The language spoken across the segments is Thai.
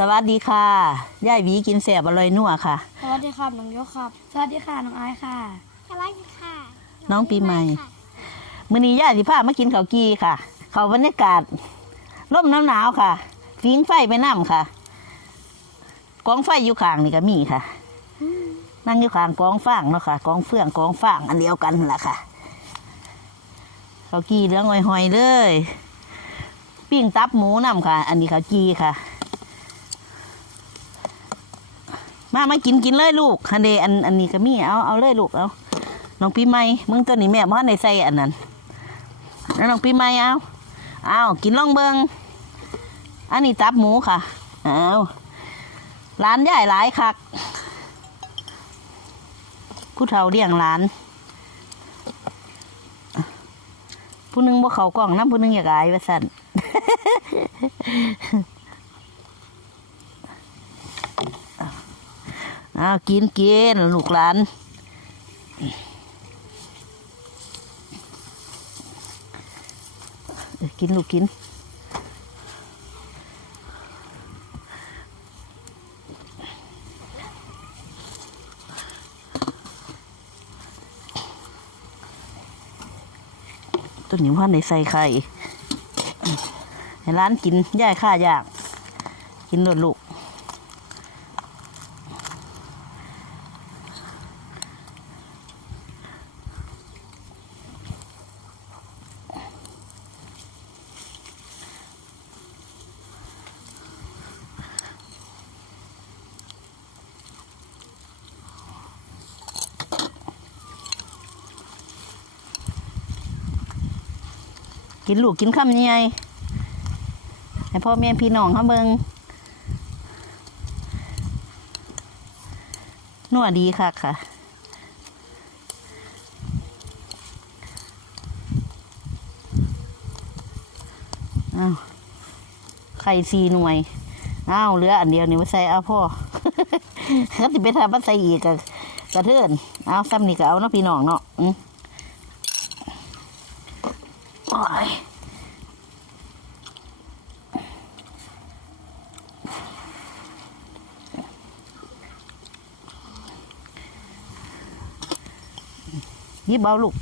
สวัสดีค่ะย่ายหวีกินแสบอร่อยนัวค่ะ สวัสดีครับน้องยกครับ สวัสดีค่ะน้องไอซ์ค่ะ สวัสดีค่ะน้องปีใหม่ค่ะมื้อนี้ย่าสิพามากินข้าวกีค่ะเขาวบรรยากาศร่มหนาวๆค่ะฟิงไฟไปน้ำค่ะกองไฟอยู่ข้างนี่ก็มีค่ะ นั่งอยู่ข้างกองฟางเนาะค่ะกองเฟืองกองฟางอันเดียวกันนั่นแหละค่ะข้าวกีเหลืองหอยๆเลย ปิ้งตับหมูน้ำค่ะ อันนี้ข้าวจีค่ะ มามากินกินเลยลูกฮันเดอันอันนี้ก็มีเอาเอาเลยลูกเอาน้องปีใหม่มึงตัวนี้แม่พ่อในใส่อันนั้นแล้วน้องปีใหม่เอาเอากินล่องเบิงอันนี้ตับหมูค่ะเอาร้านใหญ่หลายคักผู้เฒ่าเลี้ยงหลาน ผู้หนึงบ่เขากล่องน้ำผู้หนึงอยากอายว่าสั่น อ้าวกินกินลูกหลานกินลูกกินต้นนี้ว่าในใส่ไข่ให้ร้านกินย่ายข้ายาก กินโดดลูก กินลูกกินข้ามยังไงให้พ่อแม่พี่น้องเขาเบิงนัวดีค่ะค่ะอ้าวไข่สีหน่วยอ้าวเหลืออันเดียวนี่มาใส่เอาพ่อก็จะไปทำมาใส่อีกกะกระเทินเอาซ้ำนี่ก็เอาเนาะพี่น้องเนาะอืม ยยิบเอาลูก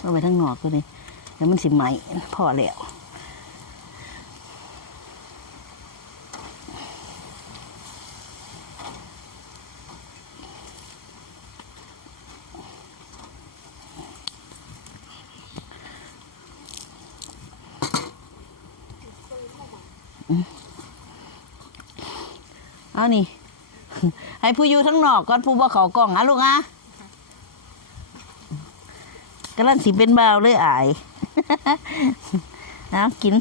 เอาไปทั้งหนอกก็เลยแล้วมันสิไหมพอแล้วเอานี่ ให้ผู้อยู่ทั้งนอกก่อนผู้บ่เขากล่องอะลูกอะ กำลังสิเป็นบ่าวเลยอายน้ำกิน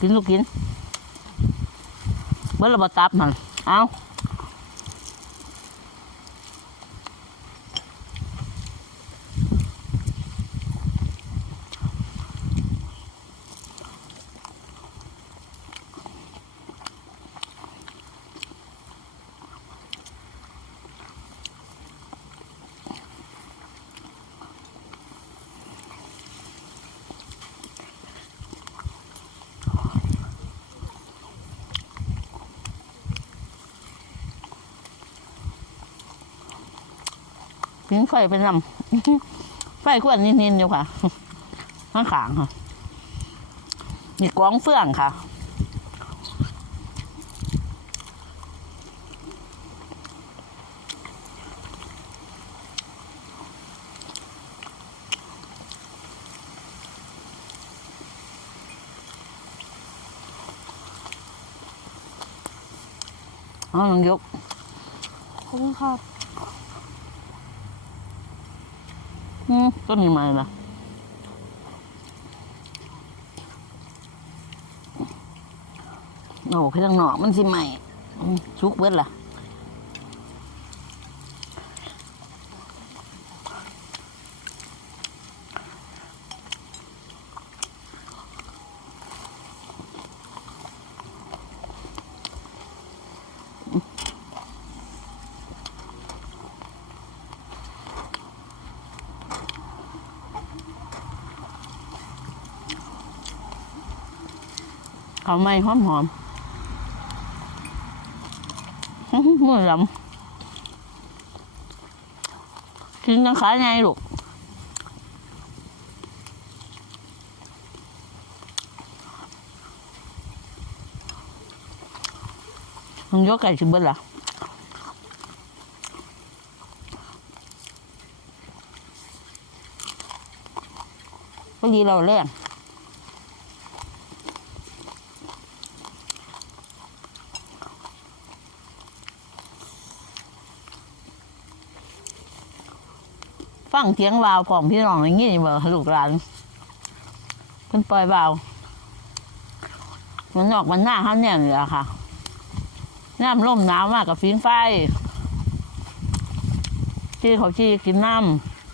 กินลูกกินเมื่อเราบตับมันเอา พิงไฟเป็นลำไฟขวดนิดๆอยู่ค่ะข้างขางค่ะนี่กวงเฟื่องค่ะเอลองยกขอบคุณครับ ต้นใหม่ๆนะโอ้พี่ทางหนอกมันสิใหม่ชุกเบิดล่ะ เขาไม่หอมหอมมื่อลำกินกันขายไงลูกมึงยกไก่ชิบเบิ้ลล่ะพอดีเราแรง ฟังเสียงวาวของพี่น้องอย่างนี้เบ่ลูกหลานเพิ่นปล่อยวาวมันออกมันหน้าเขาเนี่ยเหลือค่ะน้ำล่มหนาวมากกับฟิงไฟที่เขาชี้กินน้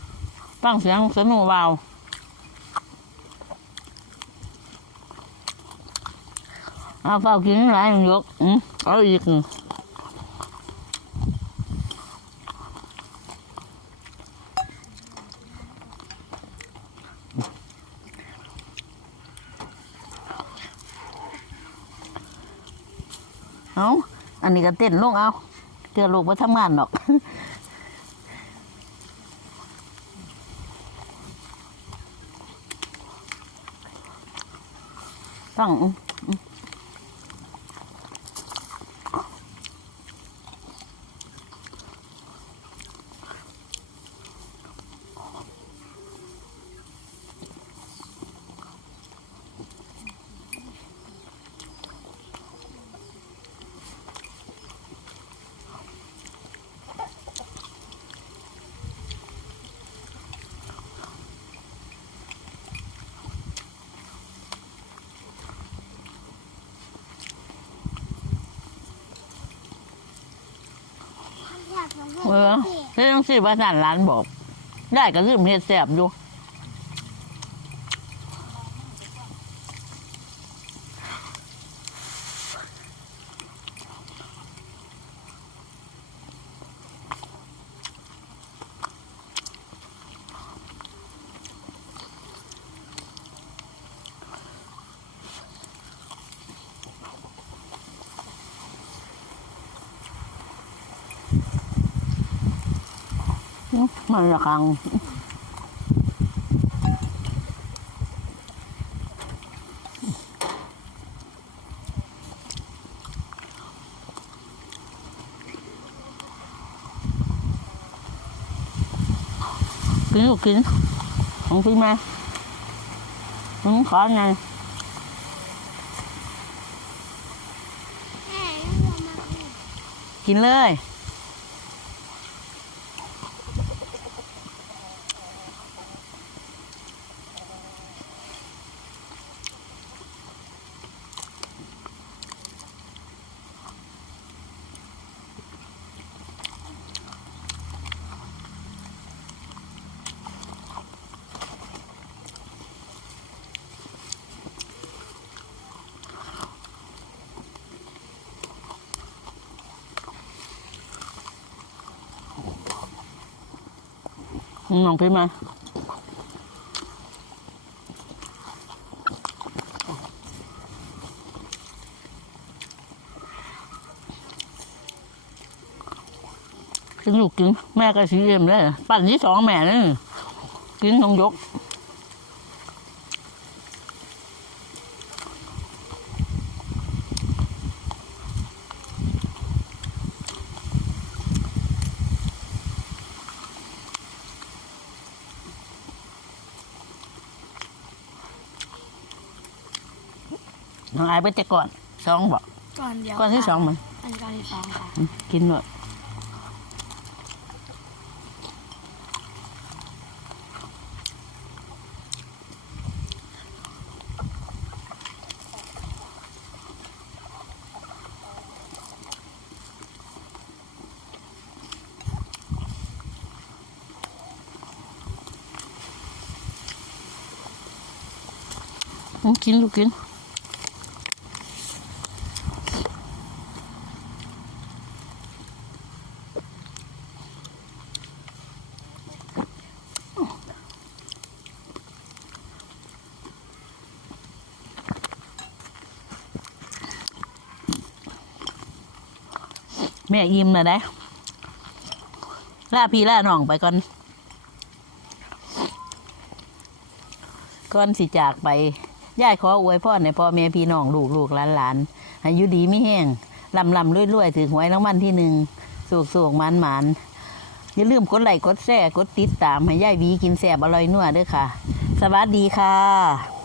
ำฟังเสียงสนุวาวเอาเฝ้ากินหลายอย่างยกอืมเอาอีก เอาอั นนี้ก็เต้นลงเอาเกือลูกมาทำงานหรอกต้อง เออเรื่องสิว่าสั่นร้านบอก ได้ก็ลืมเฮ็ดแสบอยู่ มันละครังกินลูกกินของพี่มาอืมขอไงกินเลย น้องพี่มากินอยากกิน แม่ก็สีเอ็มเลยปั่นที่สองแม่เลยกินต้องยก น้องอายไปแต่ก่อนสองบอกก่อนเดียวก่อนที่สองมันอันก่อนที่สองค่ะกินหมดกินลูกกิน แม่ยิ้มนะได้ล่าพี่ล่าน้องไปก่อน ก่อนสิจากไปย่ายขออวยพ่อในพ่อแม่พี่น้องลูกลูกหลานหลานอายุดีไม่แห้งลำลำรวยรวยถือหวยรางวัลที่หนึ่งสูกสูกมันมันอย่าลืมกดไลค์กดแชร์กดติดตามให้ย่ายวีกินแสบอร่อยนัวด้วยค่ะ สวัสดีค่ะ